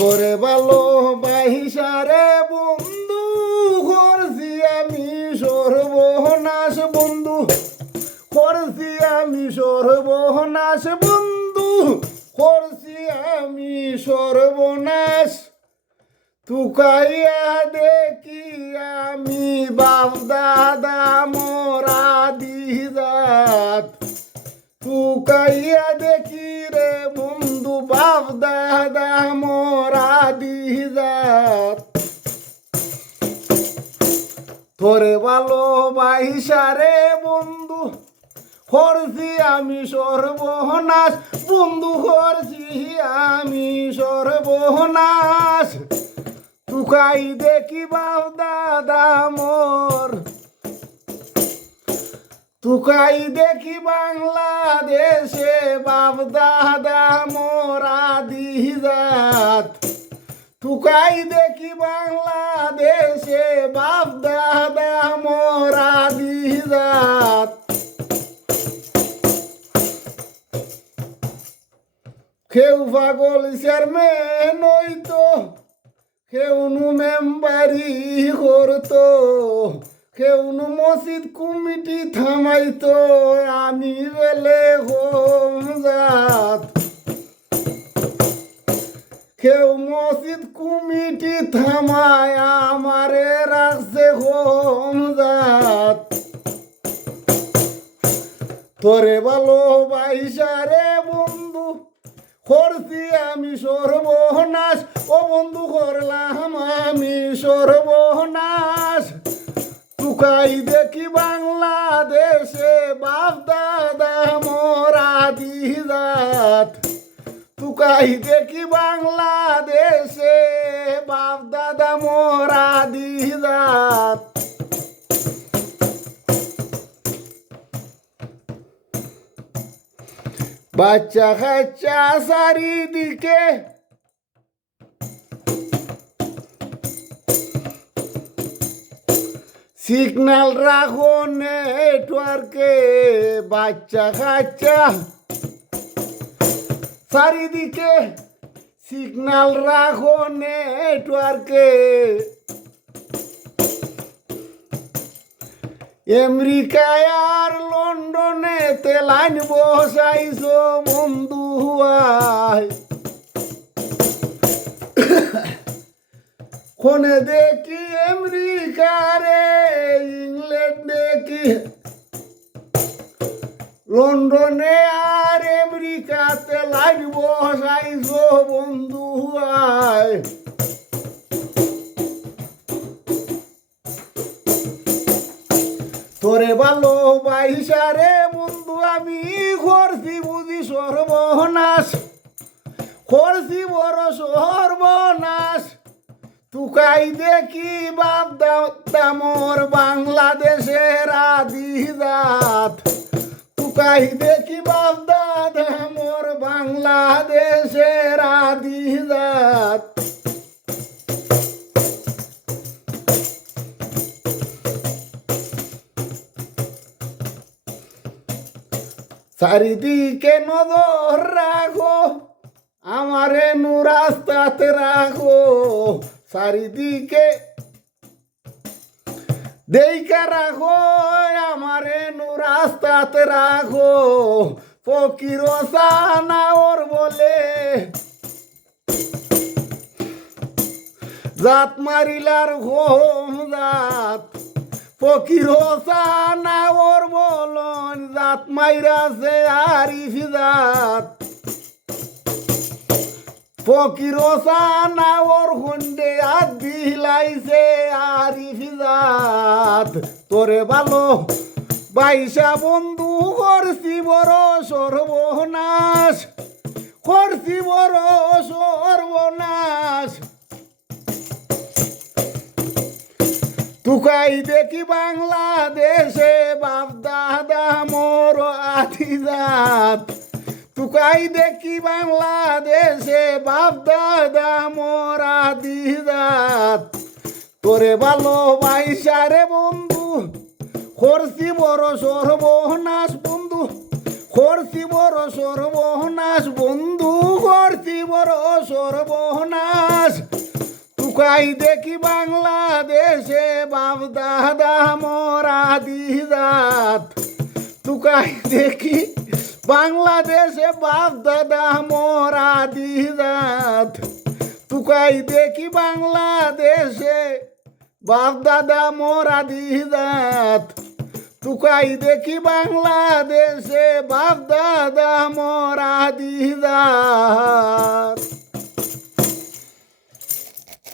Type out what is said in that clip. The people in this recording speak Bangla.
করে ভালোবাসারে বন্ধু করছি আমি সর্বনাশ বন্ধু, করছি আমি সর্বনাশ বন্ধু, করছি আমি সর্বনাশ। তুকাইয়া দেখি আমি বাপ দাদা মোরা দিজাত, তুকাইয়া দেখি রে বন্ধু বাপ দাদা মোরা দিজাত। তোরে ভালোবাসারে বন্ধু করছি আমি সর্বনাশ বন্ধু, করছি আমি সর্বনাশ। তুকাই দেখি বাপ দাদা মোর, তুকাই দেখি বাংলাদেশে বাপ দাদা মোরা দিজাত, তুকাই দেখি বাংলাদেশে বাপ দাদা মোরা দিজাত। কেউ পাগল চেয়ারম্যান হইতো, কেউ নু মেম্বারি করতো, কেউ নু মসজিদ কমিটি থামাইতো, আমি বেলে হোম জাত। কেউ মসজিদ কমিটি থামায় আমারে রাখছে হোম জাত। তোরে ভালোবাসারে বন্ধু করছি আমি সর্বনাশ, ও বন্ধু করলাম আমি সর্বনাশ। তুকাই দেখি বাংলাদেশে বাপ দাদা মোরা দিজাত, তুকাই দেখি বাংলাদেশে বাপ দাদা মোরা দিজাত। বাচ্চা কাচ্চা চারিদিকে, সিগন্যাল রাখো নেটওয়ার্কে, বাচ্চা কাচ্চা চারিদিকে সিগন্যাল রাখো নেটওয়ার্কে। আমেরিকায় আর লন্ডনে লাইন বসাইছো বন্ধু আয়, কোনে দেখি আমেরিকারে ইংল্যান্ড দেখি, লন্ডনে আর আমেরিকাতে লাইন বসাইছো বন্ধু আয়। তোরে ভালোবাসারে বন্ধু আমি করছি বুঝি সর্বনাশ, করছি বড় সর্বনাশ। তুকাই দেখি বাপ দাদা মোর বাংলাদেশের আদিজাত, তুকাই দেখি বাপ দাদা মোর বাংলাদেশের আদিজাত। চারিদিকে নজর রাখো আমারে নু রাস্তাতে রাখো, চারিদিকে দেখা রাখো আমারে নু রাস্তাতে রাখো। ফকির সানা ওর বলে জাত মারিলার হোম জাত, ফকির সানা ওর বলন জাত মাইরাছে আরিফ জাত। ফকির সানা ওর হন্ডে দিলাইছে আরিফ জাত। তোরে ভালো বাইসা বন্ধু করছি বড় সর্বনাশ, করছি বড় সর্বনাশ। তুকাই দেখি বাংলাদেশে বাপ দাদা মোর আদিজাত, তুকাই দেখি বাংলাদেশে বাপ দাদা মোর আদিজাত। তোরে ভালোবাসারে বন্ধু করছি বড় সর্বনাশ বন্ধু, করছি বড় সর্বনাশ বন্ধু, করছি বড় সর্বনাশ তুকাই দেখি বাংলাদেশে বাপ দাদা মোরা দিজাত তুকাই দেখি বাংলাদেশে বাপ দাদা মোরা দিজাত তুকাই দেখি বাংলাদেশে বাপ দাদা মোরা দিজাত তুকাই দেখি বাংলাদেশে বাপ দাদা মোরা দিজাত।